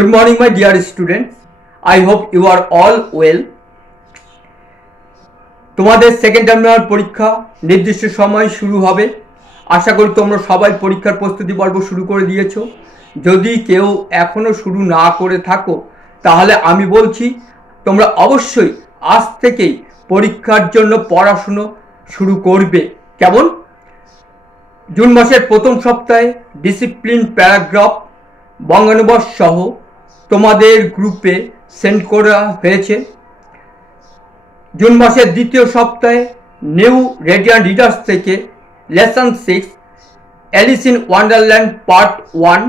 Good morning, my dear students. I hope you are all well. তোমাদের second terminal পরীক্ষা নির্দিষ্ট সময় শুরু হবে। আশা করি তোমরা সবাই পরীক্ষার প্রস্তুতি পর্ব শুরু করে দিয়েছো। যদি কেউ এখনো শুরু না করে থাকো তাহলে আমি বলছি তোমরা অবশ্যই আজ থেকেই পরীক্ষার জন্য পড়াশুনো শুরু করবে। কেমন? জুন মাসের প্রথম সপ্তাহে ডিসিপ্লিন প্যারাগ্রাফ বঙ্গানুবাদ সহ তোমাদের গ্রুপে সেন্ড করা হয়েছে। জুন মাসের দ্বিতীয় সপ্তাহে নিউ রেডিয়ান রিডার্স থেকে lesson 6 Alice in Wonderland part 1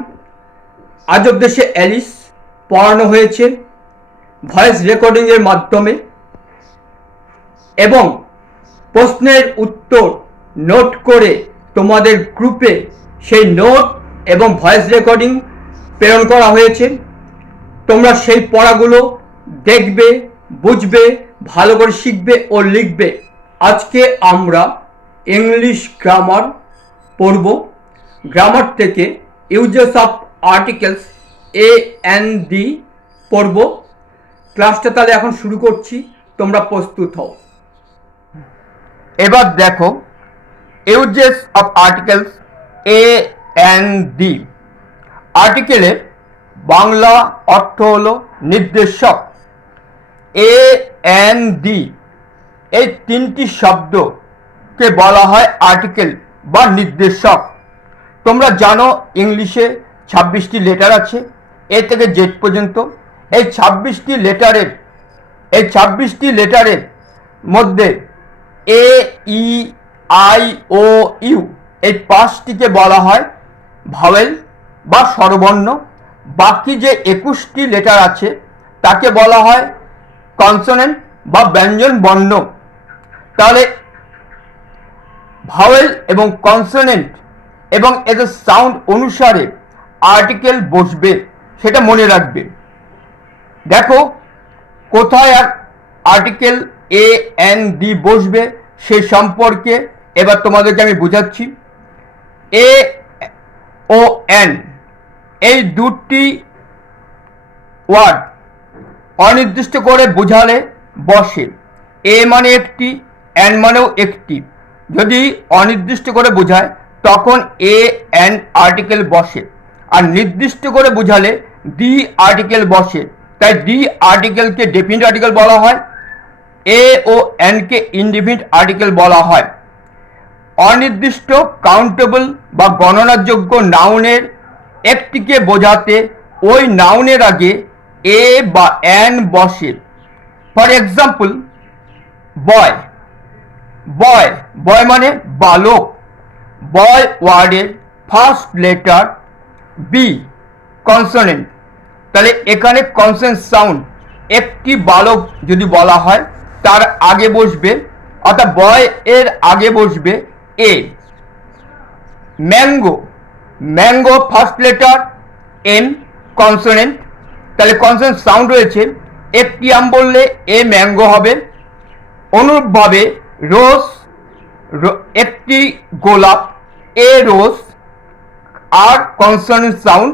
আজব দেশে অ্যালিস পড়ানো হয়েছে ভয়েস রেকর্ডিংয়ের মাধ্যমে এবং প্রশ্নের উত্তর নোট করে তোমাদের গ্রুপে সেই নোট এবং ভয়েস রেকর্ডিং প্রেরণ করা হয়েছে। তোমরা সেই পড়াগুলো দেখবে, বুঝবে, ভালো করে শিখবে ও লিখবে। আজকে আমরা ইংলিশ গ্রামার পড়ব। গ্রামার থেকে ইউজেস অফ আর্টিকেলস AND পড়ব। ক্লাসটা তাহলে এখন শুরু করছি, তোমরা প্রস্তুত হও। এবার দেখো ইউজেস অফ আর্টিকেলস AND। আর্টিকেলের বাংলা অর্থ হলো নির্দেশক। AND এই তিনটি শব্দকে বলা হয় আর্টিকেল বা নির্দেশক। তোমরা জানো ইংলিশে 26টি লেটার আছে, এ থেকে জেড পর্যন্ত। এই 26টি লেটারের মধ্যে AEIOU এই 5টিকে বলা হয় ভাওয়েল বা স্বরবর্ণ। বাকি যে 21টি লেটার আছে তাকে বলা হয় কনসোনেন্ট বা ব্যঞ্জন বর্ণ। তাহলে ভাওয়েল এবং কনসোনেন্ট এবং এদের সাউন্ড অনুসারে আর্টিকেল বসবে, সেটা মনে রাখবে। দেখো কোথায় আর্টিকেল AND বসবে সে সম্পর্কে এবার তোমাদেরকে আমি বোঝাচ্ছি। A ও N এই দুটি ওয়ার্ড অনির্দিষ্ট করে বোঝালে বসে। A মানে একটি, N মানেও একটি। যদি অনির্দিষ্ট করে বোঝায় তখন AN আর্টিকেল বসে, আর নির্দিষ্ট করে বোঝালে ডি আর্টিকেল বসে। তাই ডি আর্টিকেলকে ডেফিনিট আর্টিকেল বলা হয়, A ও N কে ইনডেফিনিট আর্টিকেল বলা হয়। অনির্দিষ্ট কাউন্টেবল বা গণনাযোগ্য নাউনের একটিকে বোঝাতে ওই নাউনের আগে A বা N বসে। ফর এক্সাম্পল বয়। বয় মানে বালক। বয় ওয়ার্ডের ফার্স্ট লেটার B কনসোনেন্ট। তাহলে এখানে কনসোনেন্ট সাউন্ড একটি বালক যদি বলা হয় তার আগে বসবে, অর্থাৎ বয় এর আগে বসবে A। Mango first letter M consonant. তাহলে কনসোনেন্ট সাউন্ড রয়েছে, একটি আম বললে A ম্যাঙ্গো হবে। অনুরূপভাবে রোজ একটি গোলাপ A রোজ, আর কনসোনেন্ট সাউন্ড।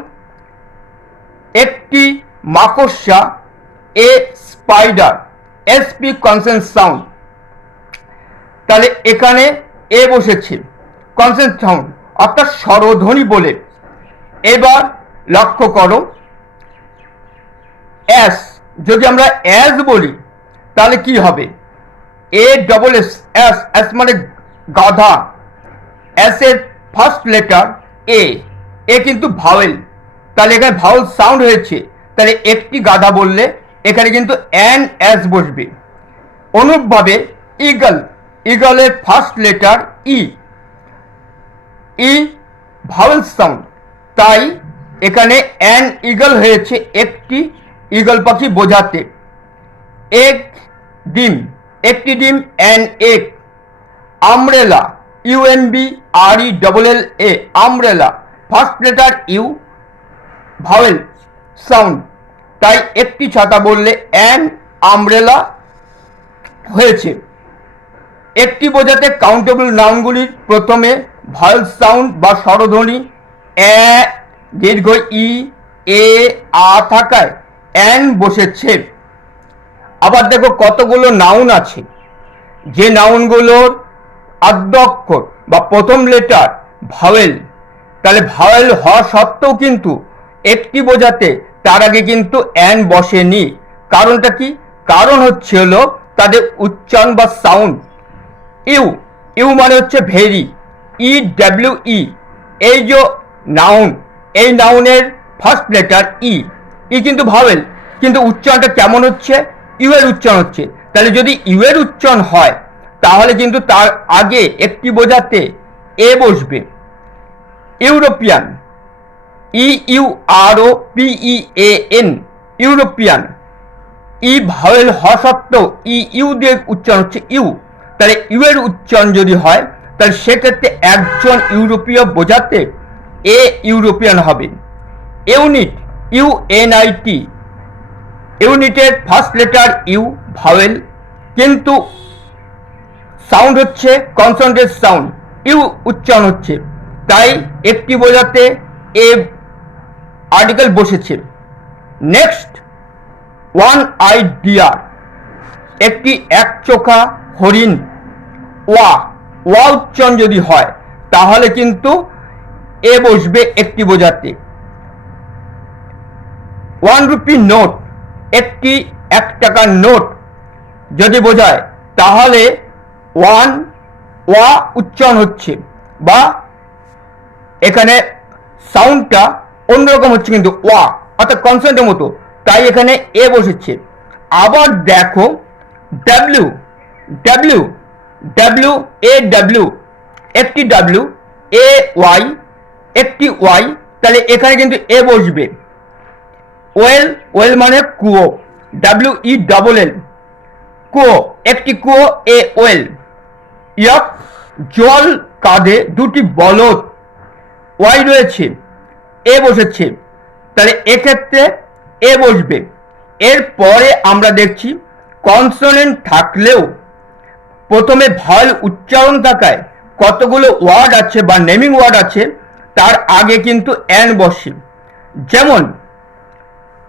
একটি মাকড়সা A spider, SP consonant sound. তাহলে এখানে A বসেছে কনসোনেন্ট সাউন্ড অর্থাৎ স্বরধ্বনি বলে। এবার লক্ষ্য করো অ্যাস, যদি আমরা অ্যাস বলি তাহলে কি হবে? ASS অ্যাস মানে গাধা। অ্যাস এর ফার্স্ট লেটার A কিন্তু ভাওয়েল, তাহলে এখানে ভাওয়েল সাউন্ড হয়েছে। তাহলে একটি গাধা বললে এখানে কিন্তু অ্যাস বসবে। অনুরূপভাবে ইগলের first letter E vowel sound, তাই এখানে অ্যান ইগল হয়েছে একটি ইগল পাখি বোঝাতে। একটি ডিম an egg. Umbrella UNBRELLA umbrella, first letter you vowel sound, তাই একটি ছাতা বললে অ্যান আমব্রেলা হয়েছে। একটি বোঝাতে কাউন্টেবল নাউনগুলির প্রথমে ভাওয়েল সাউন্ড বা স্বরধ্বনি দীর্ঘ ই, এ আ থাকায় অ্যান বসেছে। আবার দেখো কতগুলো নাউন আছে, যে নাউনগুলোর আদ্য অক্ষর বা প্রথম লেটার ভাওয়েল, তাহলে ভাওয়েল হওয়া সত্ত্বেও কিন্তু একটি বোঝাতে তার আগে কিন্তু অ্যান বসেনি। কারণটা কি? কারণ হচ্ছে হলো তাদের উচ্চারণ বা সাউন্ড। ইউ, ইউ মানে হচ্ছে ভেরি, ই ডাব্লিউ ই, এই যে নাউন, এই নাউনের ফার্স্ট লেটার ই, ই কিন্তু ভাওয়েল, কিন্তু উচ্চারণটা কেমন হচ্ছে? ইউ এর উচ্চারণ হচ্ছে। তাহলে যদি ইউ এর উচ্চারণ হয় তাহলে কিন্তু তার আগে একটি বোঝাতে এ বসবে। European, E U R O P E A N, European, E vowel হওয়া সত্ত্বেও ই ইউ দিয়ে উচ্চারণ হচ্ছে ইউ। তাহলে ইউ এর উচ্চারণ যদি হয় তাহলে সেক্ষেত্রে একজন ইউরোপীয় বোঝাতে এ ইউরোপিয়ান হবে। Unit, U N I T, ইউনিটের ফার্স্ট লেটার ইউ ভাওয়েল, কিন্তু সাউন্ড হচ্ছে কনসোনেন্ট সাউন্ড, ইউ উচ্চারণ হচ্ছে, তাই একটি বোঝাতে এ আর্টিকেল বসেছে। নেক্সট, ওয়ান আই ডিয়ার, একটি এক চোখা হরিণ। ওয়া, ওয়া উচ্চারণ যদি হয় তাহলে কিন্তু এ বসবে একটি বোঝাতে। 1 রুপি নোট, একটি 1 টাকার নোট যদি বোঝায় তাহলে ওয়ান, ওয়া উচ্চারণ হচ্ছে, বা এখানে সাউন্ডটা অন্যরকম হচ্ছে কিন্তু ওয়া, অর্থাৎ কনসোনেন্টের মতো, তাই এখানে এ বসেছে। আবার দেখো W, W, W A W, একটি ডাব্লিউ, এ ওয়াই, একটি ওয়াই, তাহলে এখানে কিন্তু এ বসবে। ওয়েল, ওয়েল মানে কুয়ো, ডাব্লিউ ই ডবল এল, কুয়ো, একটি কুয়ো, এ ওয়েল। ইয়ক, জল কাঁধে দুটি বলদ, ওয়াই রয়েছে, এ বসেছে, তাহলে এক্ষেত্রে এ বসবে। এরপরে আমরা দেখছি কনসোনেন্ট থাকলেও প্রথমে ভাওয়েল উচ্চারণ থাকায় কতগুলো ওয়ার্ড আছে বা নেমিং ওয়ার্ড আছে তার আগে কিন্তু অ্যান বসে। যেমন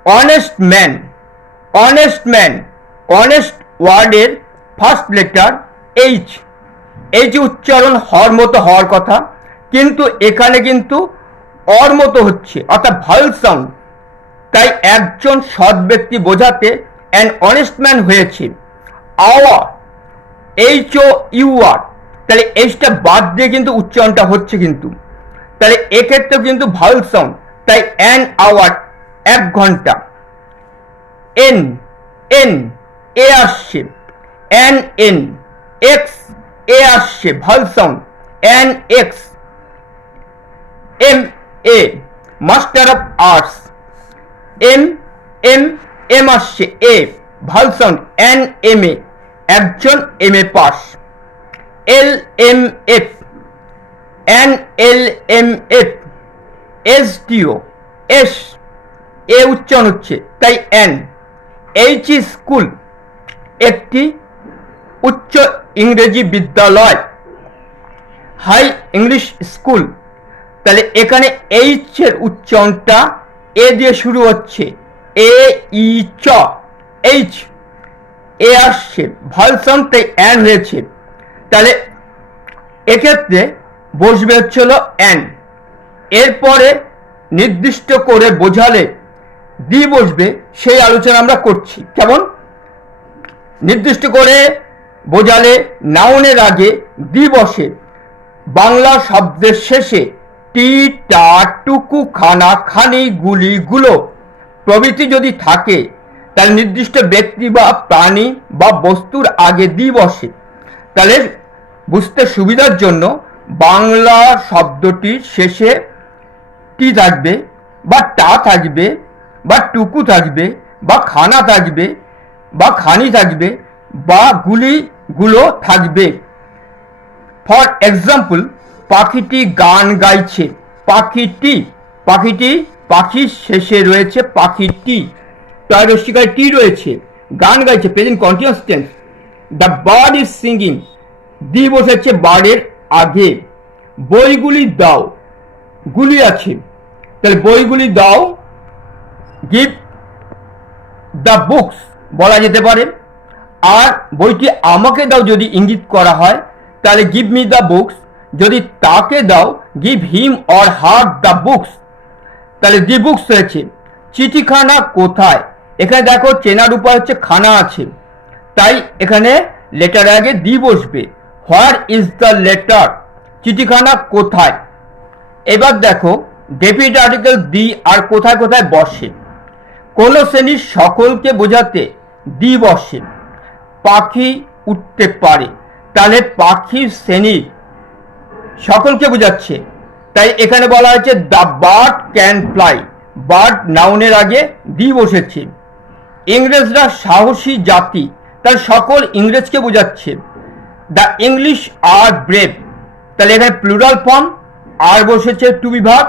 honest man, honest man, honest ওয়ার্ডের ফার্স্ট লেটার এইচ, এইচ উচ্চারণ হওয়ার মতো হওয়ার কথা, কিন্তু এখানে কিন্তু অর মতো হচ্ছে, অর্থাৎ ভাওয়েল সাউন্ড, তাই একজন সৎ ব্যক্তি বোঝাতে অ্যান অনেস্ট ম্যান হয়েছে। Hour, H O U R, তাহলে এইচটা বাদ দিয়ে কিন্তু উচ্চারণটা হচ্ছে কিন্তু, তাহলে এক্ষেত্রেও কিন্তু ভাওয়েল সাউন্ড, তাই অ্যান আওয়ার, 1 ঘন্টা। এন, এন, এ আসছে, অ্যান এন। এক্স, এ আসছে, vowel sound, an X. M A, master of arts, M M, M আসছে, a vowel sound, an M A, একজন M A pass. L M F, an L M F. S টিও, S, এ উচ্চারণ হচ্ছে, তাই an. H school, একটি উচ্চ ইংরেজি বিদ্যালয়, হাই ইংলিশ স্কুল, তাহলে এখানে এইচ এর উচ্চারণটা এ দিয়ে শুরু হচ্ছে, এ ই চ, এইচ, এ আসছে, ভাওয়েল সাউন্ড, তাই অ্যান হয়েছে, তাহলে এক্ষেত্রে বসবে হচ্ছে হলো অ্যান। এরপরে নির্দিষ্ট করে বোঝালে দি বসবে, সেই আলোচনা আমরা করছি। কেমন? নির্দিষ্ট করে বোঝালে নাউনের আগে দি বসে, বাংলা শব্দের শেষে টি, টা, টুকু, খানা, খানি, গুলি, গুলো প্রভৃতি যদি থাকে তাহলে নির্দিষ্ট ব্যক্তি বা প্রাণী বা বস্তুর আগে দি বসে। তাহলে বুঝতে সুবিধার জন্য বাংলা শব্দটির শেষে টি থাকবে, বা টা থাকবে, বা টুকু থাকবে, বা খানা থাকবে, বা খানি থাকবে, বা গুলো থাকবে। ফর এক্সাম্পল, পাখিটি গান গাইছে, পাখিটি, পাখিটি, পাখির শেষে রয়েছে পাখিটি, টয়রস্টিকায় টি রয়েছে, গান গাইছে, present continuous tense. The bird is singing, the বসেছে বার্ডের আগে। বইগুলি দাও, গুলি আছে, তাহলে বইগুলি দাও, গিভ দ্য বুকস বলা যেতে পারে। আর বইটি আমাকে দাও যদি ইঙ্গিত করা হয় তাহলে গিভ মি দ্য বুকস, যদি তাকে দাও give him or her the books, তাহলে দি বুকস হয়েছে। চিঠিখানা কোথায়, এখানে দেখো চেনার উপায় হচ্ছে খানা আছে, তাই এখানে লেটার আগে দি বসবে। হোয়ার ইজ দ্য লেটার, চিঠিখানা কোথায়। এবার দেখো ডেফিনিট আর্টিকেল দি আর কোথায় কোথায় বসে। কোন শ্রেণীর সকলকে বোঝাতে দি বসে। পাখি উঠতে পারে, তাহলে পাখির শ্রেণীর সকলকে বোঝাচ্ছে, তাই এখানে বলা হয়েছে the bird can fly, bird নাউনের আগে দি বসেছে। ইংরেজরা সাহসী জাতি, তার সকল ইংরেজকে বোঝাচ্ছে। দ্য ইংলিশ আর ব্রেভ, তাহলে এখানে প্লুরাল ফর্ম আর বসেছে টু বি ভার্ব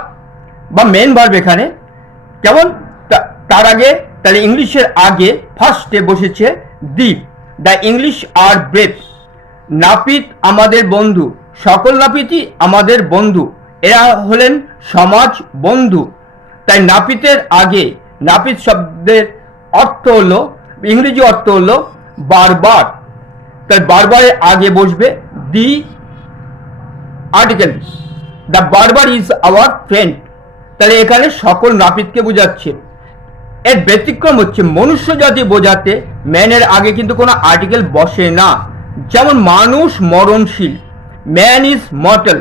বা মেন ভার্ব এখানে, কেমন তার আগে, তাহলে ইংলিশের আগে ফার্স্টে বসেছে the. The English are brave. নাপিত আমাদের বন্ধু, সকল নাপিতই আমাদের বন্ধু, এরা হলেন সমাজ বন্ধু, তাই নাপিতের আগে, নাপিত শব্দের অর্থ হলো, ইংরেজি অর্থ হলো বারবার, তাই বারবারের আগে বসবে দি আর্টিকেল। দ্য বারবার ইজ আওয়ার ফ্রেন্ড, তাহলে এখানে সকল নাপিতকে বোঝাচ্ছে। এর ব্যতিক্রম হচ্ছে মনুষ্য জাতি বোঝাতে ম্যানের আগে কিন্তু কোনো আর্টিকেল বসে না। যেমন মানুষ মরণশীল, ম্যান ইজ মর্টাল,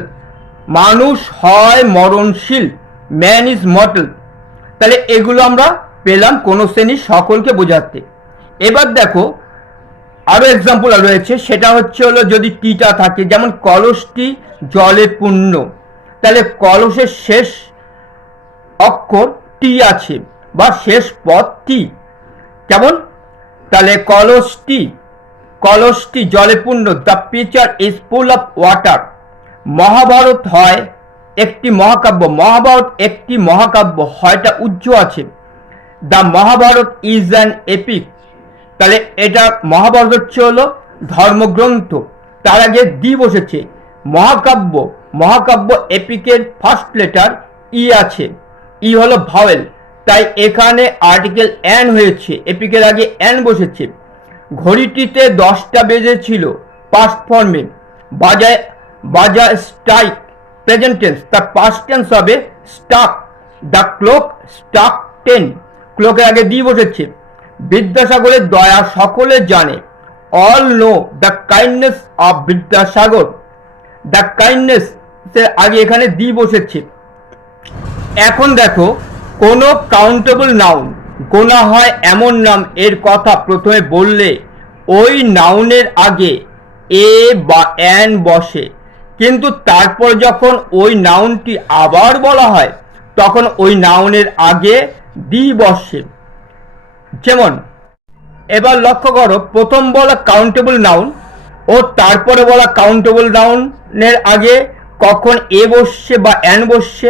মানুষ হয় মরণশীল, ম্যান ইজ মর্টাল, তাহলে এগুলো আমরা পেলাম কোনো শ্রেণীর সকলকে বোঝাতে। এবার দেখো আরো এক্সাম্পল রয়েছে, সেটা হচ্ছে হলো যদি টিটা থাকে, যেমন কলসটি জলে পূর্ণ, তাহলে কলসের শেষ অক্ষর টি আছে বা শেষ পদ টি, কেমন, তাহলে কলসটি জলে পূর্ণ। The pitcher is full of water. Mahabharata হয় একটি মহাকাব্য, মহাভারত একটি মহাকাব্য, হয়টা উজ্জ আছে। The Mahabharata is an epic, তাহলে এটা মহাভারত হচ্ছে হলো ধর্মগ্রন্থ, তার আগে দি বসেছে। মহাকাব্য এপিকের ফার্স্ট লেটার ই আছে, ই হলো ভাওয়েল, তাই এখানে আর্টিকেল অ্যান হয়েছে, এপিকের আগে অ্যান বসেছে। ঘড়িটিতে 10টা বেজেছিল, পাস্ট ফর্মে। বাজা স্ট্রাইক, প্রেজেন্ট টেন্স, তার পাস্ট টেন্স হবে স্টাক। দ্য ক্লক স্টাক 10, ক্লকের আগে দি বসেছে। বিদ্যাসাগরের দয়া সকলে জানে, all know the kindness of Vidyasagar, the kindness আগে এখানে দি বসেছে। এখন দেখো কোন কাউন্টেবল নাউন, গোনা হয় এমন নাম এর কথা প্রথমে বললে ওই নাউনের আগে এ বা অ্যান বসে, কিন্তু তারপর যখন ওই নাউনটি আবার বলা হয় তখন ওই নাউনের আগে দি বসে। যেমন এবার লক্ষ্য করো, প্রথম বলা কাউন্টেবল নাউন ও তারপরে বলা কাউন্টেবল নাউনের আগে কখন এ বসছে বা অ্যান বসছে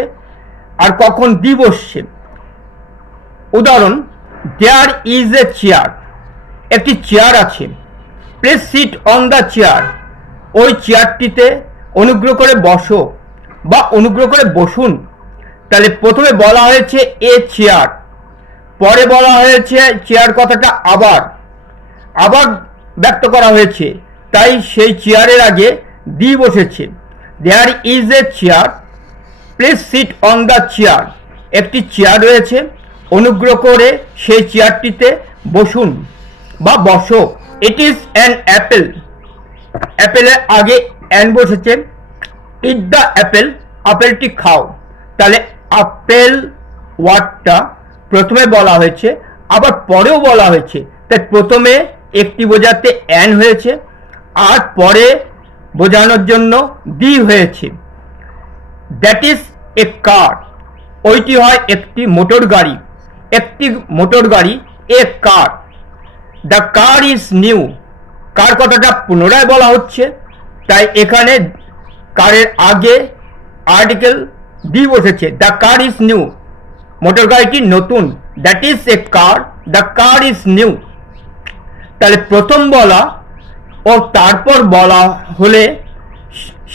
আর কখন দি বসছে। উদাহরণ, দেয়ার ইজ এ চেয়ার, একটি চেয়ার আছে। Please sit on the chair, ওই চেয়ারটিতে অনুগ্রহ করে বসো বা অনুগ্রহ করে বসুন। তাহলে প্রথমে বলা হয়েছে এ চেয়ার, পরে বলা হয়েছে চেয়ার কথাটা আবার ব্যক্ত করা হয়েছে, তাই সেই চেয়ারের আগে দি বসেছে। There is a chair, please sit on the chair, একটি চেয়ার রয়েছে, অনুগ্রহ করে সেই চেয়ারটিতে বসুন বা বসো। ইট ইজ অ্যান অ্যাপেল, অ্যাপেলের আগে অ্যান বসেছে। ইট দ্য অ্যাপেল, আপেলটি খাও, তাহলে আপেল ওয়ার্ডটা প্রথমে বলা হয়েছে আবার পরেও বলা হয়েছে, তাই প্রথমে একটি বোঝাতে অ্যান হয়েছে আর পরে বোঝানোর জন্য দি হয়েছে। দ্যাট ইজ এ কার, ওইটি হয় একটি মোটর গাড়ি, একটি মোটর গাড়ি, এ কার। দ্য কার ইজ নিউ, কার কথাটা পুনরায় বলা হচ্ছে, তাই এখানে কারের আগে আর্টিকেল দি বসেছে। The car is new, motor গাড়িটি নতুন। That is a car, the car is new. তাহলে প্রথম বলা ও তারপর বলা হলে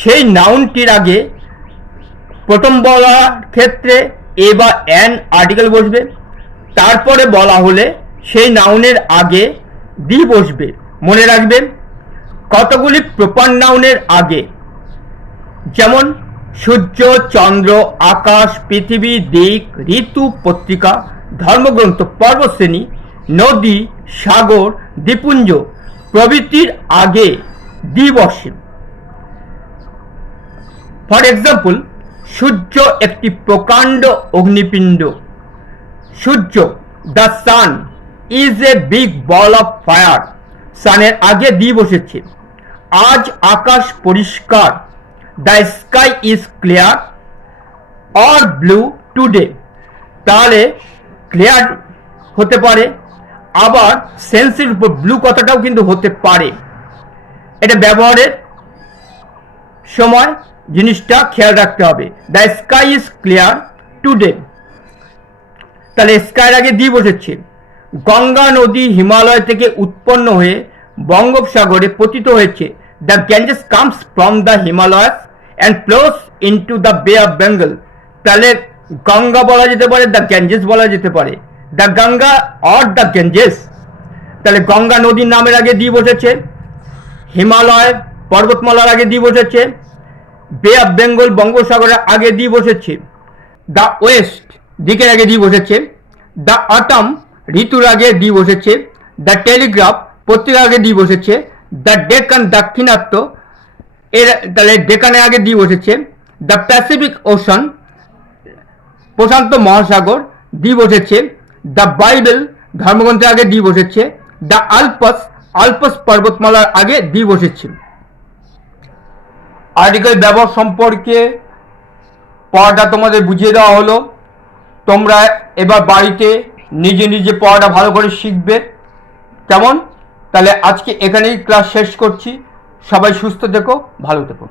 সেই নাউনটির আগে প্রথম বলার ক্ষেত্রে এ বা অ্যান আর্টিকেল বসবে, তারপরে বলা হলে সেই নাউনের আগে দি বসবে। মনে রাখবেন কতগুলি প্রপার নাউনের আগে, যেমন সূর্য, চন্দ্র, আকাশ, পৃথিবী, দিক, ঋতু, পত্রিকা, ধর্মগ্রন্থ, পর্বতশ্রেণী, নদী, সাগর, দ্বীপুঞ্জ প্রভৃতির আগে দি বসে। ফর এক্সাম্পল, সূর্য একটি প্রকাণ্ড অগ্নিপিণ্ড। সূর্য, the sun is a big ball of fire. সানের আগে দি বসেছে। আজ আকাশ পরিষ্কার, the sky is clear or blue today. তাহলে ক্লিয়ার হতে পারে, আবার সেন্সের উপর ব্লু কথাটাও কিন্তু হতে পারে। এটা ব্যবহারের সময় জিনিসটা খেয়াল রাখতে হবে। The sky is clear today, তাহলে স্কাইয়ের আগে দি বসেছে। গঙ্গা নদী হিমালয় থেকে উৎপন্ন হয়ে বঙ্গোপসাগরে পতিত হয়েছে। The Ganges comes from the Himalayas and flows into the বে অফ বেঙ্গল। তাহলে গঙ্গা বলা যেতে পারে, দ্য গ্যাঞ্জেস বলা যেতে পারে, the Ganga or the Ganges. তাহলে গঙ্গা নদীর নামের আগে দি বসেছে, হিমালয় পর্বতমালার আগে দি বসেছে, বে অফ বেঙ্গল বঙ্গোপসাগরের আগে দি বসেছে, দ্য ওয়েস্ট দিকের আগে দি বসেছে, দ্য অটম ঋতুর আগে দি বসেছে, দ্য টেলিগ্রাফ পত্রিকার আগে দি বসেছে, দ্য ডেকান দাক্ষিণাত্য এর তাহলে ডেকানের আগে দি বসেছে, দ্য প্যাসিফিক ওশান প্রশান্ত মহাসাগর দি বসেছে, দ্য বাইবেল ধর্মগ্রন্থের আগে দি বসেছে, দ্য আলপস আলপস পর্বতমালার আগে দি বসেছে। আর্টিকেল ব্যবহার সম্পর্কে পড়াটা তোমাদের বুঝিয়ে দেওয়া হলো। তোমরা এবার বাড়িতে নিজে নিজে পড়াটা ভালো করে শিখবে। কেমন? তাহলে আজকে এখানেই ক্লাস শেষ করছি। সবাই সুস্থ থেকো, ভালো থেকো।